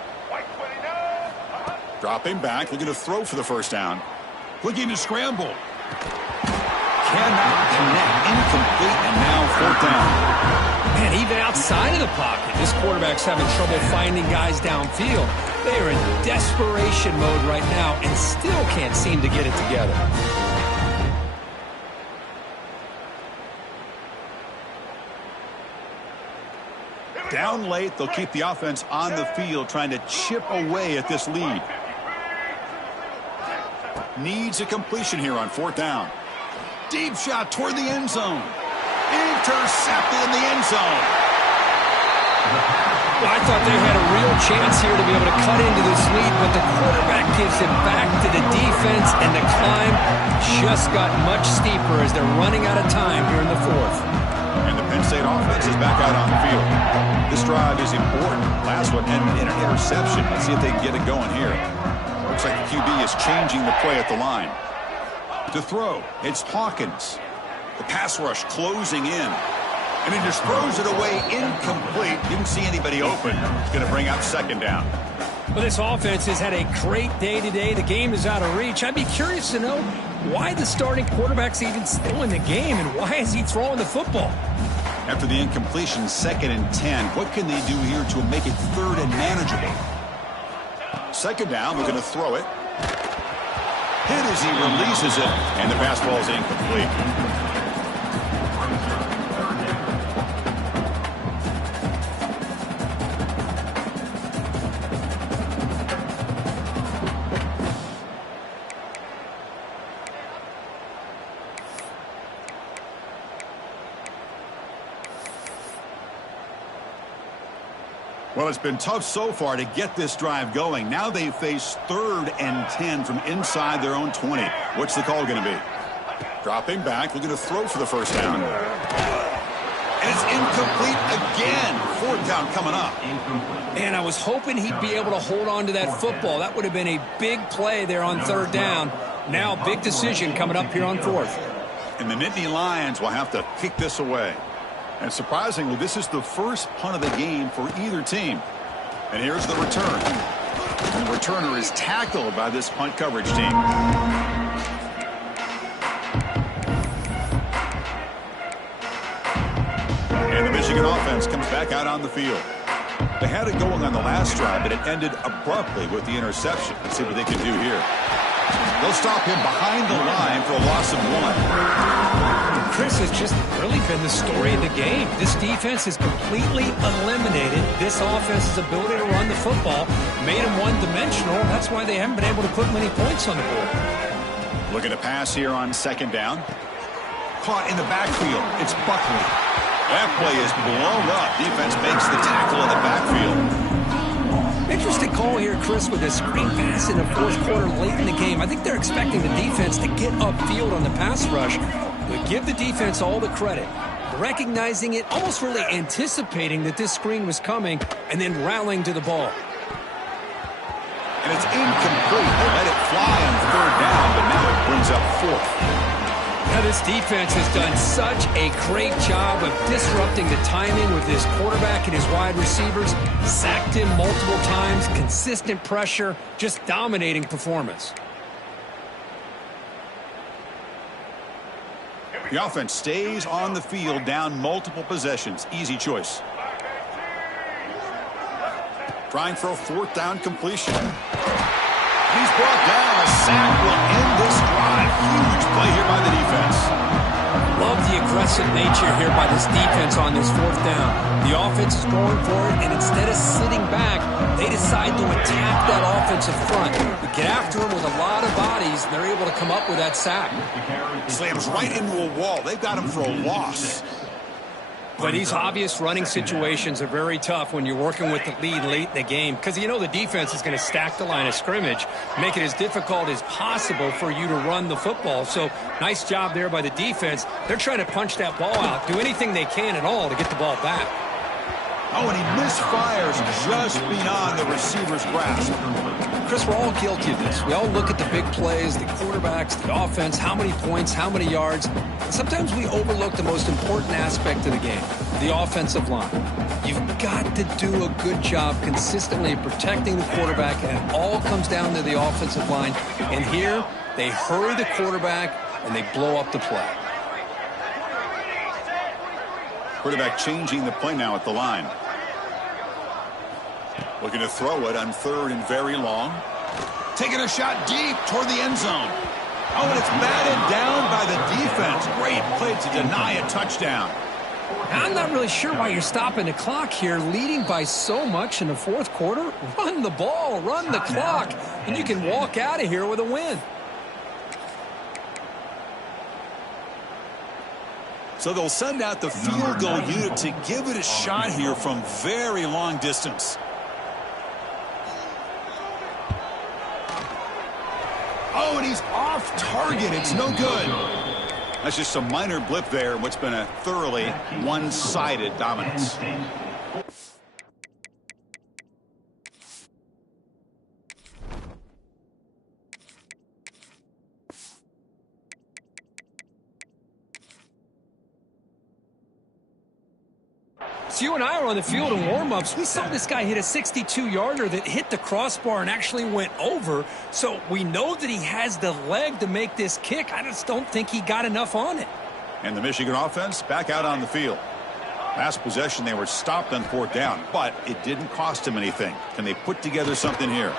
Dropping back, looking to throw for the first down. Looking to scramble. cannot connect. Incomplete, and now fourth down. Man, even outside of the pocket, this quarterback's having trouble finding guys downfield. They are in desperation mode right now and still can't seem to get it together. Down late, they'll keep the offense on the field trying to chip away at this lead. Needs a completion here on fourth down. Deep shot toward the end zone. Intercepted in the end zone. Well, I thought they had a real chance here to be able to cut into this lead, but the quarterback gives it back to the defense, and the climb just got much steeper as they're running out of time here in the fourth. And the Penn State offense is back out on the field. This drive is important. Last one ended in an interception. Let's see if they can get it going here. Looks like the QB is changing the play at the line. To throw, it's Hawkins. The pass rush closing in. And he just throws it away incomplete. Didn't see anybody open. It's going to bring up second down. Well, this offense has had a great day today. The game is out of reach. I'd be curious to know why the starting quarterback's even still in the game, and why is he throwing the football? After the incompletion, 2nd and 10. What can they do here to make it 3rd and manageable? Second down, they're going to throw it. Hit as he releases it, and the fastball is incomplete. Well, it's been tough so far to get this drive going. Now they face 3rd and 10 from inside their own 20. What's the call going to be? Dropping back, looking to throw for the first down. And it's incomplete again. 4th down coming up. And I was hoping he'd be able to hold on to that football. That would have been a big play there on 3rd down. Now, big decision coming up here on 4th. And the Nittany Lions will have to kick this away. And surprisingly, this is the first punt of the game for either team. And here's the return. And the returner is tackled by this punt coverage team. And the Michigan offense comes back out on the field. They had it going on the last drive, but it ended abruptly with the interception. Let's see what they can do here. They'll stop him behind the line for a loss of 1. Chris, has just really been the story of the game. This defense has completely eliminated this offense's ability to run the football, made them one-dimensional. That's why they haven't been able to put many points on the board. Looking to pass here on 2nd down. Caught in the backfield. It's Buckley. That play is blown up. Defense makes the tackle in the backfield. Interesting call here, Chris, with a screen pass in the 4th quarter late in the game. I think they're expecting the defense to get upfield on the pass rush. But give the defense all the credit. Recognizing it, almost really anticipating that this screen was coming, and then rallying to the ball. And it's incomplete. They let it fly on 3rd down, but now it brings up 4th. Now, this defense has done such a great job of disrupting the timing with his quarterback and his wide receivers. Sacked him multiple times, consistent pressure, just dominating performance. The offense stays on the field, down multiple possessions. Easy choice. Trying for a 4th down completion. He's brought down. A sack will end this drive. Huge play here by the defense. Love the aggressive nature here by this defense on this 4th down. The offense is going for it, and instead of sitting back, they decide to attack that offensive front. They get after him with a lot of bodies, and they're able to come up with that sack. Slams right into a wall. They've got him for a loss. But these obvious running situations are very tough when you're working with the lead late in the game, because you know the defense is going to stack the line of scrimmage, make it as difficult as possible for you to run the football. So nice job there by the defense. They're trying to punch that ball out, do anything they can at all to get the ball back. Oh, and he misfires just beyond the receiver's grasp. Chris, we're all guilty of this. We all look at the big plays, the quarterbacks, the offense, how many points, how many yards. And sometimes we overlook the most important aspect of the game, the offensive line. You've got to do a good job consistently protecting the quarterback, and it all comes down to the offensive line. And here, they hurry the quarterback, and they blow up the play. Quarterback changing the play now at the line. Looking to throw it on 3rd and very long. Taking a shot deep toward the end zone. Oh, and it's batted down by the defense. Great play to deny a touchdown. I'm not really sure why you're stopping the clock here, leading by so much in the 4th quarter. Run the ball, run the clock, and you can walk out of here with a win. So they'll send out the field goal unit to give it a shot here from very long distance. Oh, and he's off target. It's no good. That's just a minor blip there, what's been a thoroughly one-sided dominance. So you and I were on the field in warm-ups. We saw this guy hit a 62-yarder that hit the crossbar and actually went over. So we know that he has the leg to make this kick. I just don't think he got enough on it. And the Michigan offense back out on the field. Last possession, they were stopped on 4th down, but it didn't cost them anything. Can they put together something here?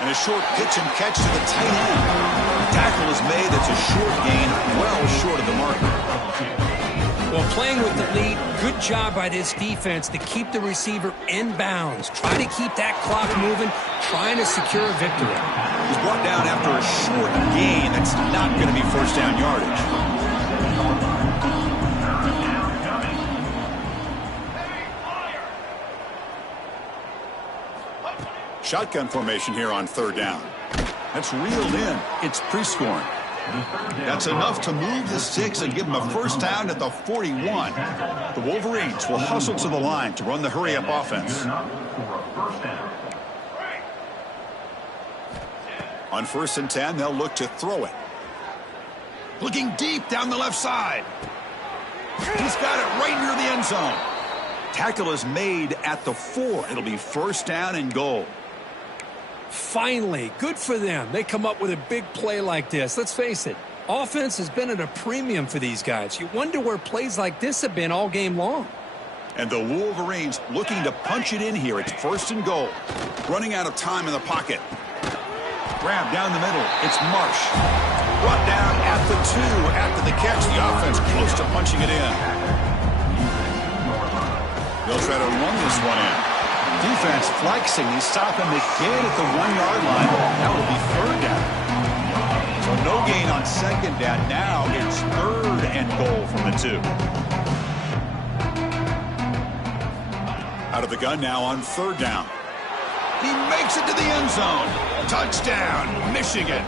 And a short pitch and catch to the tight end. Tackle is made. That's a short gain, well short of the marker. Well, playing with the lead, good job by this defense to keep the receiver in bounds. Try to keep that clock moving, trying to secure a victory. He's brought down after a short gain. That's not going to be 1st down yardage. Shotgun formation here on 3rd down. That's reeled in. It's pre-scoring. That's enough to move the sticks and give them a 1st down at the 41. The Wolverines will hustle to the line to run the hurry-up offense. On 1st and 10, they'll look to throw it. Looking deep down the left side. He's got it right near the end zone. Tackle is made at the 4. It'll be 1st down and goal. Finally, good for them. They come up with a big play like this. Let's face it, offense has been at a premium for these guys. You wonder where plays like this have been all game long. And the Wolverines looking to punch it in here. It's 1st and goal. Running out of time in the pocket. Grab down the middle. It's Marsh. Brought down at the 2 after the catch. The offense close to punching it in. They'll try to run this one in. Defense flexing. They stop him again at the 1-yard line. That will be 3rd down. So no gain on 2nd down. Now it's 3rd and goal from the 2. Out of the gun now on 3rd down. He makes it to the end zone. Touchdown, Michigan.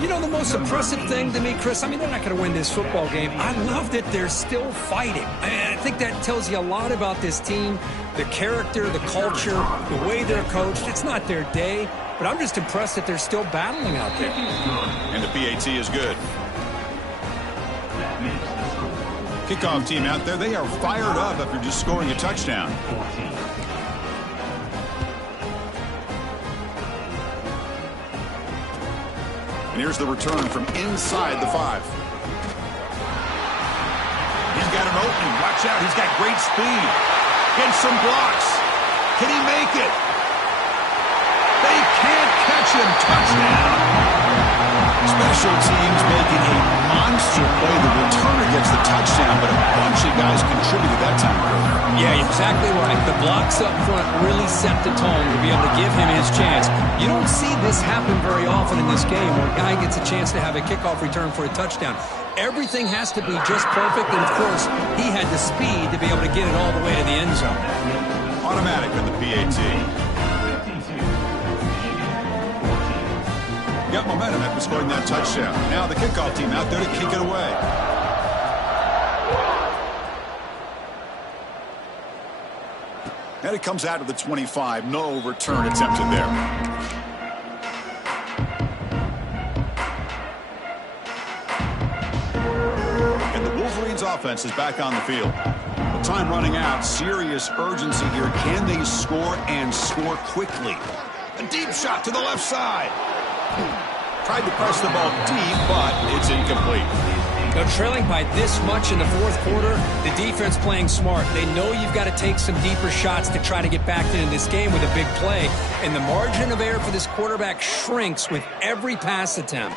You know, the most impressive thing to me, Chris, I mean, they're not going to win this football game. I love that they're still fighting. And I think that tells you a lot about this team, the character, the culture, the way they're coached. It's not their day, but I'm just impressed that they're still battling out there. And the PAT is good. Kickoff team out there, they are fired up after just scoring a touchdown. And here's the return from inside the 5. He's got an opening. Watch out. He's got great speed. Gets some blocks. Can he make it? They can't catch him. Touchdown. Special teams making a monster play. The returner gets the touchdown, but a bunch of guys contributed that time. Yeah, exactly right. The blocks up front really set the tone to be able to give him his chance. You don't see this happen very often in this game where a guy gets a chance to have a kickoff return for a touchdown. Everything has to be just perfect, and of course, he had the speed to be able to get it all the way to the end zone. Automatic on the PAT. Got momentum after scoring that touchdown. Now the kickoff team out there to kick it away. And it comes out of the 25. No return attempted there. And the Wolverines offense is back on the field. With time running out, serious urgency here. Can they score and score quickly? A deep shot to the left side. Tried to press the ball deep, but it's incomplete. They're trailing by this much in the fourth quarter. The defense playing smart. They know you've got to take some deeper shots to try to get back into this game with a big play. And the margin of error for this quarterback shrinks with every pass attempt.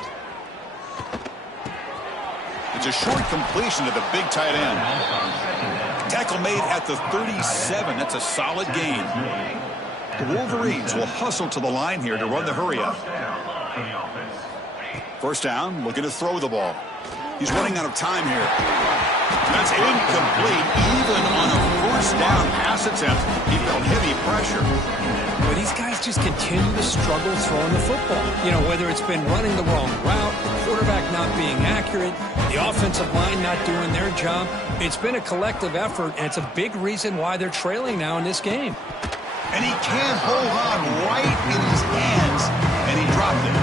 It's a short completion to the big tight end. Tackle made at the 37. That's a solid gain. The Wolverines will hustle to the line here to run the hurry up. First down, looking to throw the ball. He's running out of time here. That's incomplete. Even on a first down pass attempt, he felt heavy pressure. Well, these guys just continue to struggle throwing the football. You know, whether it's been running the wrong route, the quarterback not being accurate, the offensive line not doing their job. It's been a collective effort, and it's a big reason why they're trailing now in this game. And he can't hold on right in his hands, and he dropped it.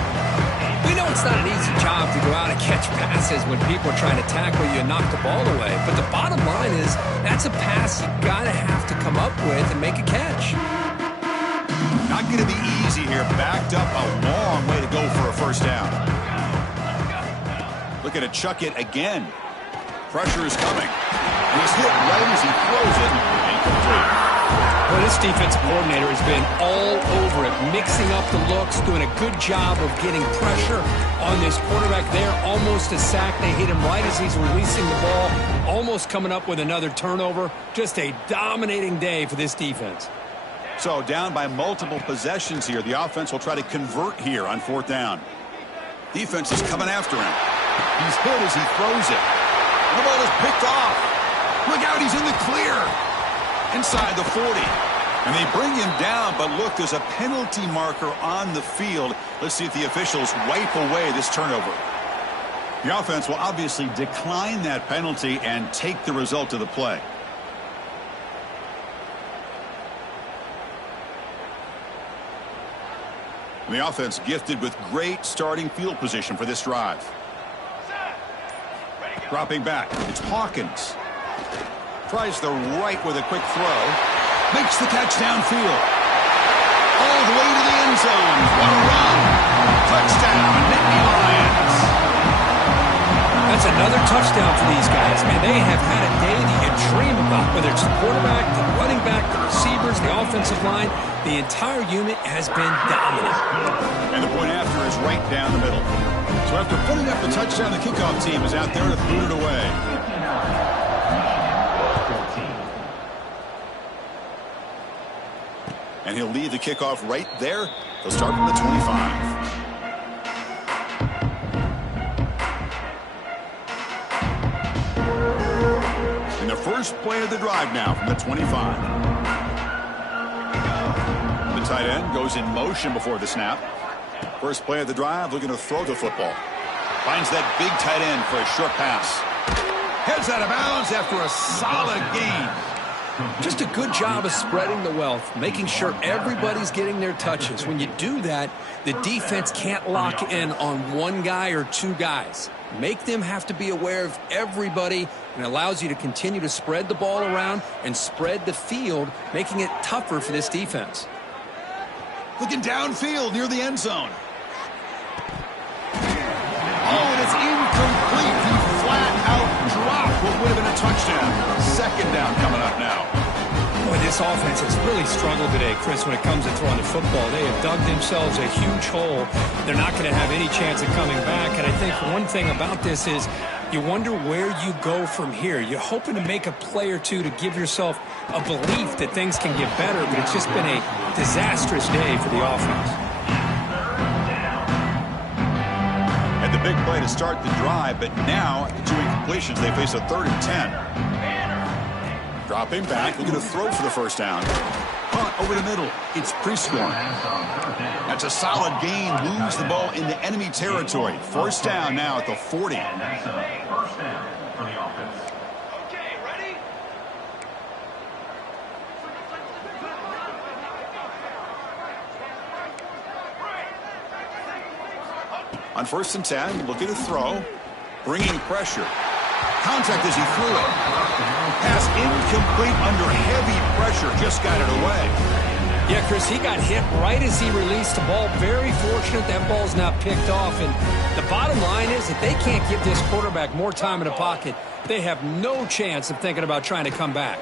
We know it's not an easy job to go out and catch passes when people are trying to tackle you and knock the ball away. But the bottom line is that's a pass you gotta have to come up with and make a catch. Not going to be easy here. Backed up a long way to go for a first down. Looking to chuck it again. Pressure is coming. And he's hit right as he throws it. Incomplete. Well, this defensive coordinator has been all over it, mixing up the looks, doing a good job of getting pressure on this quarterback there. Almost a sack. They hit him right as he's releasing the ball, almost coming up with another turnover. Just a dominating day for this defense. So down by multiple possessions here. The offense will try to convert here on fourth down. Defense is coming after him. He's hit as he throws it. The ball is picked off. Look out, he's in the clear. Inside the 40. And they bring him down, but look, there's a penalty marker on the field. Let's see if the officials wipe away this turnover. The offense will obviously decline that penalty and take the result of the play. And the offense gifted with great starting field position for this drive. Dropping back, it's Hawkins. Tries the right with a quick throw. Makes the catch downfield. All the way to the end zone. What a run. Touchdown, Nittany Lions. That's another touchdown for these guys. Man, they have had a day that you dream about. Whether it's the quarterback, the running back, the receivers, the offensive line, the entire unit has been dominant. And the point after is right down the middle. So after putting up the touchdown, the kickoff team is out there to boot it away. And he'll leave the kickoff right there. They'll start from the 25. And the first play of the drive now from the 25. The tight end goes in motion before the snap. First play of the drive, looking to throw the football. Finds that big tight end for a short pass. Heads out of bounds after a solid gain. Just a good job of spreading the wealth, making sure everybody's getting their touches. When you do that, the defense can't lock in on one guy or two guys. Make them have to be aware of everybody, and allows you to continue to spread the ball around and spread the field, making it tougher for this defense. Looking downfield near the end zone. Oh, and it's incomplete. He flat out dropped what would have been a touchdown. Second down coming up now. Boy, this offense has really struggled today, Chris, when it comes to throwing the football. They have dug themselves a huge hole. They're not going to have any chance of coming back. And I think one thing about this is you wonder where you go from here. You're hoping to make a play or two to give yourself a belief that things can get better, but it's just been a disastrous day for the offense. Had the big play to start the drive, but now, the two incompletions, they face a 3rd and 10. Dropping back, looking to throw for the first down. Punt over the middle. It's Prescorn. That's a solid gain. Moves the ball into enemy territory. First down now at the 40. First down for the offense. Okay, ready? On 1st and 10, looking to throw. Bringing pressure. Contact as he threw it. Pass incomplete under heavy pressure. Just got it away. Yeah, Chris, he got hit right as he released the ball. Very fortunate that ball's not picked off. And the bottom line is that they can't give this quarterback more time in the pocket. They have no chance of thinking about trying to come back.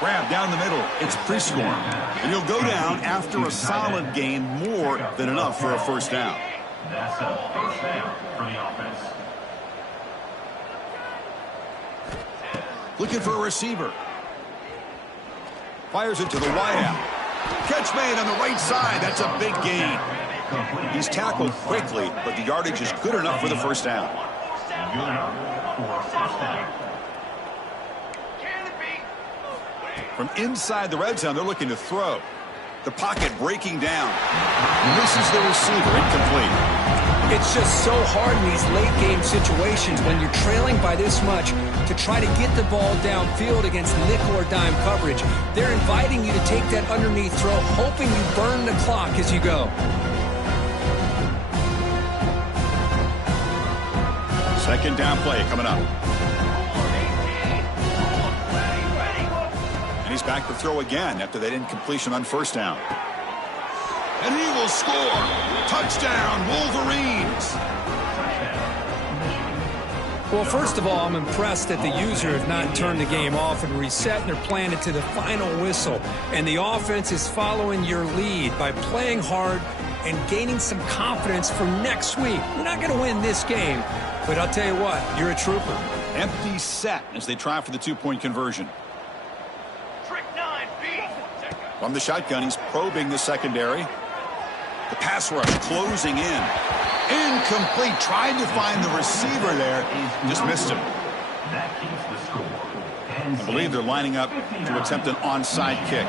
Grab down the middle. It's pre-score. And he'll go down after a solid gain, more than enough for a first down. That's a first down for the offense. Looking for a receiver. Fires it to the wideout. Catch made on the right side. That's a big gain. He's tackled quickly, but the yardage is good enough for the first down. Good enough for a first down. From inside the red zone, they're looking to throw. The pocket breaking down. Misses the receiver. Incomplete. It's just so hard in these late-game situations when you're trailing by this much to try to get the ball downfield against nickel or dime coverage. They're inviting you to take that underneath throw, hoping you burn the clock as you go. Second down play coming up. And he's back to throw again after that incompletion on first down. And he will score. Touchdown, Wolverines. Well, first of all, I'm impressed that the user have not turned the game off and reset, and they're playing it to the final whistle. And the offense is following your lead by playing hard and gaining some confidence for next week. We're not going to win this game, but I'll tell you what, you're a trooper. Empty set as they try for the two-point conversion. From the shotgun, he's probing the secondary. The pass rush closing in. Incomplete. Tried to find the receiver there. Just missed him. That keeps the score. I believe they're lining up to attempt an onside kick.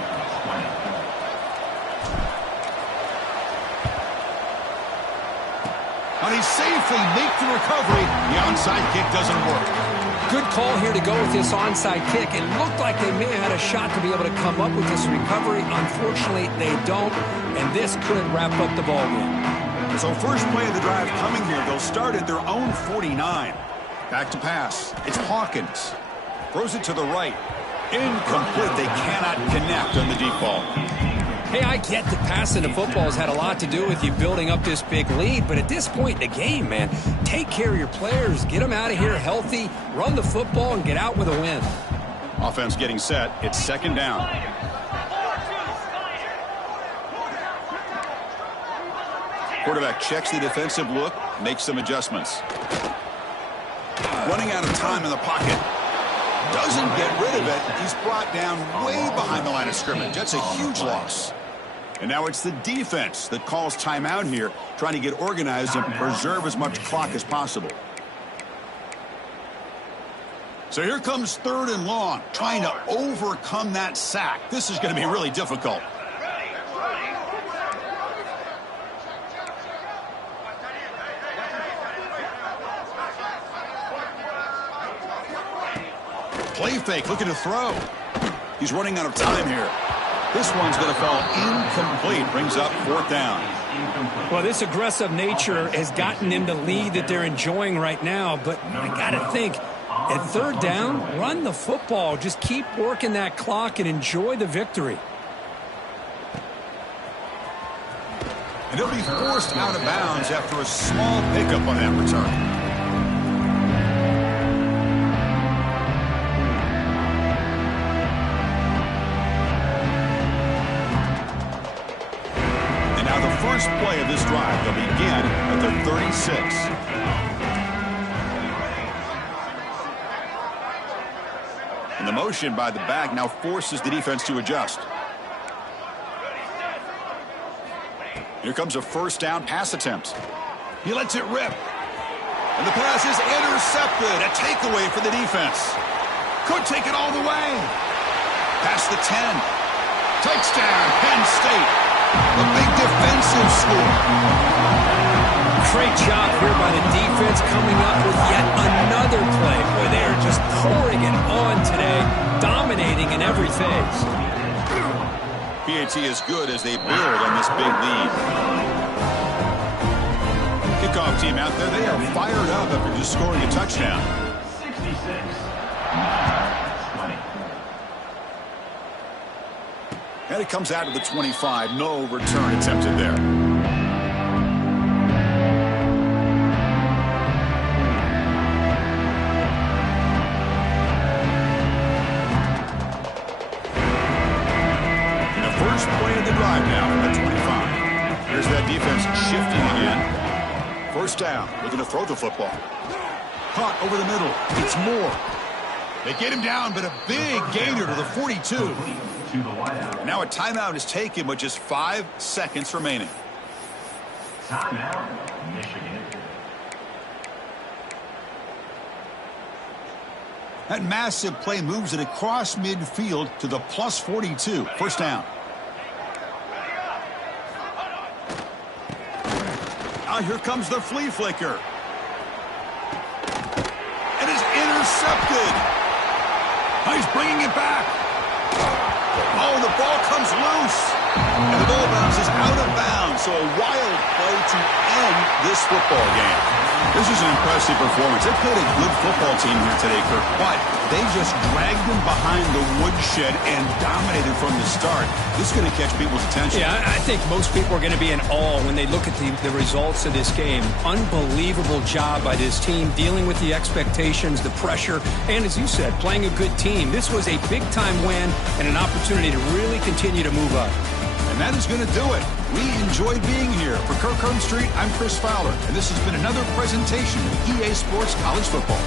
And he safely makes the recovery. The onside kick doesn't work. Good call here to go with this onside kick. It looked like they may have had a shot to be able to come up with this recovery. Unfortunately, they don't, and this could wrap up the ball game. So first play of the drive coming here. They'll start at their own 49. Back to pass. It's Hawkins. Throws it to the right. Incomplete. They cannot connect on the deep ball. Hey, I get that passing the football has had a lot to do with you building up this big lead, but at this point in the game, man, take care of your players. Get them out of here healthy, run the football, and get out with a win. Offense getting set. It's second down. Quarterback checks the defensive look, makes some adjustments. Running out of time in the pocket. Doesn't get rid of it. He's brought down way behind the line of scrimmage. That's a huge loss. And now it's the defense that calls timeout here, trying to get organized and preserve as much clock as possible. So here comes third and long, trying to overcome that sack. This is going to be really difficult. Play fake, looking to throw. He's running out of time here. This one's going to fall incomplete. Brings up fourth down. Well, this aggressive nature has gotten them the lead that they're enjoying right now. But I got to think, at third down, run the football. Just keep working that clock and enjoy the victory. And he'll be forced out of bounds after a small pickup on that return. First play of this drive, they'll begin at their 36. And the motion by the back now forces the defense to adjust. Here comes a first down pass attempt. He lets it rip. And the pass is intercepted. A takeaway for the defense. Could take it all the way. Past the 10. Touchdown, Penn State. A big defensive score. Great job here by the defense coming up with yet another play where they're just pouring it on today, dominating in every phase. PAT is good as they build on this big lead. Kickoff team out there, they are fired up after just scoring a touchdown. 66. And it comes out to the 25. No return attempted there. And the first play of the drive now from the 25. Here's that defense shifting again. First down, looking to throw the football. Caught over the middle. It's Moore. They get him down, but a big gainer to the 42. Now a timeout is taken with just 5 seconds remaining. Timeout, Michigan. That massive play moves it across midfield to the plus 42. First down. Now here comes the flea flicker. And it's intercepted. Oh, he's bringing it back. Oh, the ball comes loose. And the ball bounces out of bounds. So a wild play to end this football game. This is an impressive performance. They played a good football team here today, Kirk, but they just dragged them behind the woodshed and dominated from the start. This is going to catch people's attention. Yeah, I think most people are going to be in awe when they look at the results of this game. Unbelievable job by this team, dealing with the expectations, the pressure, and as you said, playing a good team. This was a big-time win and an opportunity to really continue to move up. And that is going to do it. We enjoyed being here. For Kirk Street, I'm Chris Fowler, and this has been another presentation of EA Sports College Football.